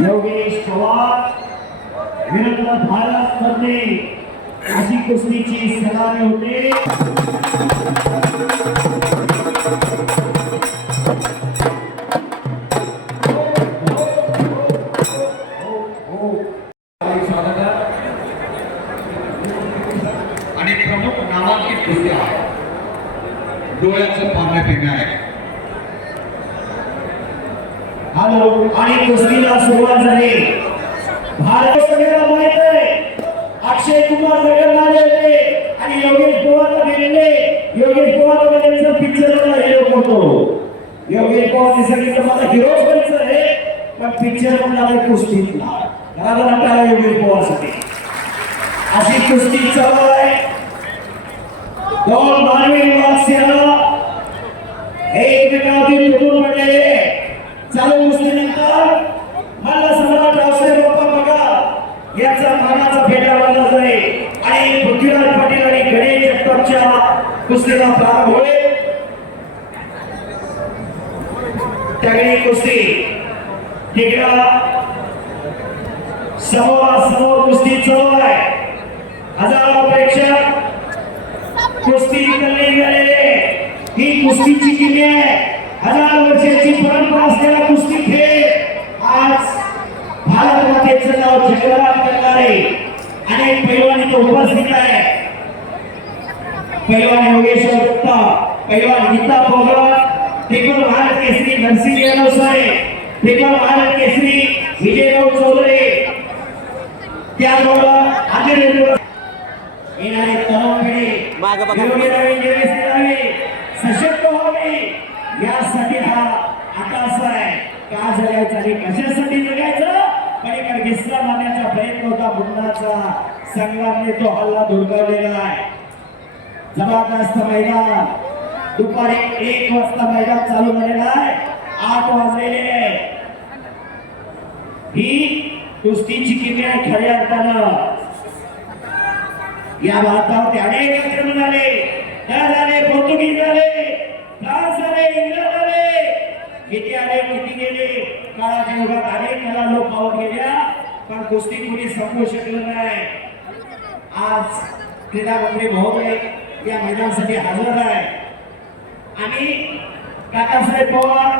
योगेश पवार विरुद्ध भारत मध्ये अशी कुस्तीची सलामी होते। आणि प्रमुख नामांकित कुस्त्या डोळ्याचं पारणे फिरणे आहे। हॅलो आणि कुस्तीला सुरुवात झाली। भारत सगळ्यांना माहित आहे अक्षय कुमार सगळ्यांना आले होते आणि योगेश पवारला गेलेले। योगेश पवार त्यांचा पिक्चरला हिरो करतो। योगेश पवारने सांगितलं मला हिरो व्हायचं आहे पण पिक्चर मध्ये कुस्तीतला बरोबर आपल्याला योगेश पवारसाठी अशी कुस्ती चालू आहे। दोन मानवी वाक्याला एकमेकांवरती तुटून पडलेले चालू कुस्तीनंतर मला सम्राट रावसाहेब बाप्पा बघा याचा मानाचा फेटा वाजला जाईल आणि पृथ्वीराज पाटील आणि गणेश जगतापच्या कुस्तीला प्रारंभ होईल। त्यावेळी कुस्ती तिकडा समोर कुस्ती चालू आहे। हजारो प्रेक्षक कुस्ती करणे गेलेले ही कुस्तीची किल्ली आहे। हजार वर्षाची परंपरा असलेला कुस्ती खेळ आज भारत मातेचं नाव जगभरात करणारे अनेक पैलवान इथे उपस्थित आहे। पैलवान योगेश्वर गुप्ता, पैलवान गीता पोगळ, टेकून भारत केसरी नरसिंह यादव साहेब, टेकून भारत केसरी विजयराव चौधरी, त्याबरोबर आदिल येणारे तरुण पिढी सशक्त व्हावी यासाठी हा आकाश आहे। का जगायचं आणि कशासाठी जगायचं पलीकडे विश्राम आणण्याचा प्रयत्न होता। बुंदाचा संग्रामने तो हल्ला धुडकावलेला आहे। जबरदस्त मैदान दुपारी 1 वाजता मैदान चालू झालेला आहे। 8 वाजलेले ही कुस्तीची किल्ली आहे खऱ्या अर्थानं। या भारतावरती अनेक आक्रमण झाले, झाले, पोर्तुगीज झाले, फ्रान्स झाले, इंग्लंड झाले, किती आले किती गेले। काळाच्या युगात अनेक कला लोप पावत गेल्या पण कुस्ती कुणी संपवू शकलं नाही। आज क्रीडा मंत्री महोदय या मैदानासाठी हजर आहे आणि काकासाहेब पवार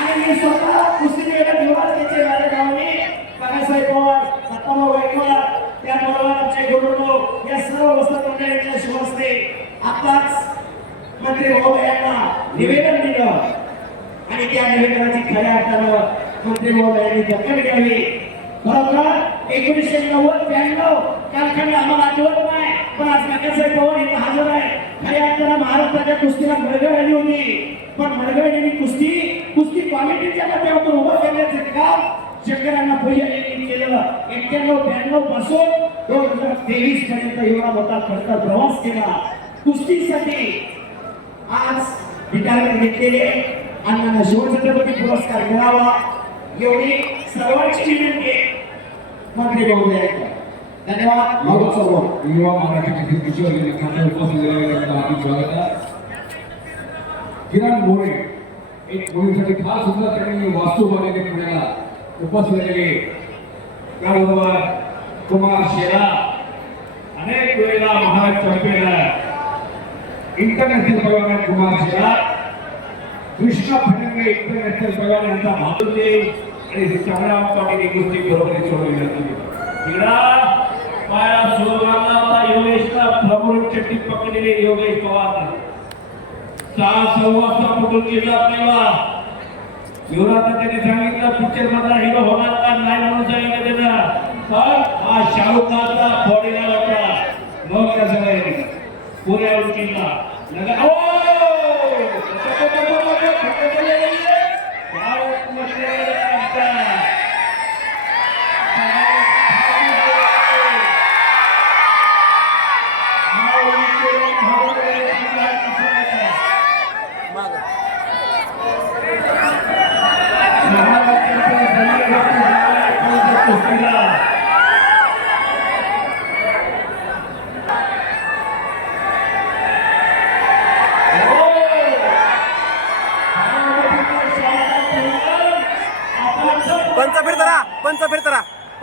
आणि मी स्वतः कुस्ती त्याचे राजगावने काकासाहेब पवार, सत्ताभाऊ गायकवाड, त्याबरोबर आमचे गुरुनो या सर्व वस्त्र मंडळाच्या शुभहस्ते आताच मंत्री महोदयांना निवेदन दिलं आणि त्या निवेदनाची खऱ्या अर्थानं मंत्री महोदयांनी दखल घ्यावी। बरोबर 1990-92 कारखाने आम्हाला आठवत नाही पण आज काकासाहेब पवार इथे हजर आहे। खऱ्या अर्थानं महाराष्ट्राच्या कुस्तीला मरगळ आली होती पण मरगळलेली कुस्ती क्वालिटीच्या माध्यमातून उभं करण्याचे काम शंकरांना भैया यांनी केलं। 91-92 पासून 2023 पर्यंत एवढा मोठा खर्च प्रवास केला कुस्तीसाठी। आज रिटायरमेंट घेतलेले अण्णांना शिवछत्रपती पुरस्कार मिळावा एवढी सर्वांची विनंती मंत्री महोदयांना। धन्यवाद। युवा मराठी किशोर खाते उपस्थित स्वागत। किरण मोरे एक मुलीसाठी खास सुद्धा त्यांनी वास्तू बनवली पुण्याला उपस्थित झालेले, त्याबरोबर कुमार शेरा अनेक वेळेला महाराष्ट्र चॅम्पियन इंटरनॅशनल पैलवान कुमार शेरा, कृष्णा फडणवीस इंटरनॅशनल पैलवान यांचा भाऊजे आणि संग्राम पाटील कुस्ती बरोबर सोडवली जाते। पाया सुरुवातीला होता योगेशला प्रभू चट्टी पकडलेले योगेश पवार 6 वाजता कुठून गेला आपल्याला युवराज त्यांनी सांगितलं पिक्चर मधला हिरो होणार का नाही म्हणून सांगितलं त्यांना पण हा शाहरुख खानचा बॉडीला होता मग कसं आहे पुऱ्या उंचीला लगा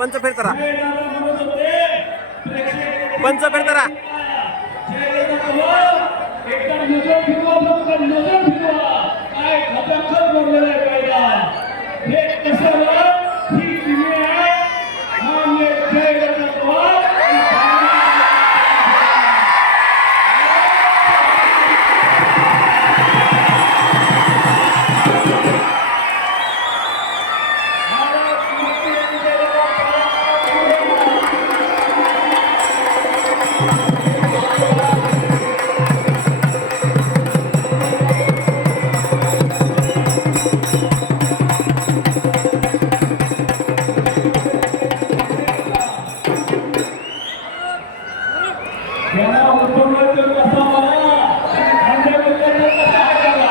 पंच फिरतारा जय दादा म्हणत होते प्रेक्षक पंच फिरतारा जय दादा एकदा नजर फिरवा फक्त नजर फिरवा काय खतरनाक बोललेला आहे कायदा हे कसं ही दुनिया आहे मान्य जय दादा पवार त्यांना उठवलं तर कसा मला खांद्या मित्रांना कसा ऐकायला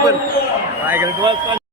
पण काय करत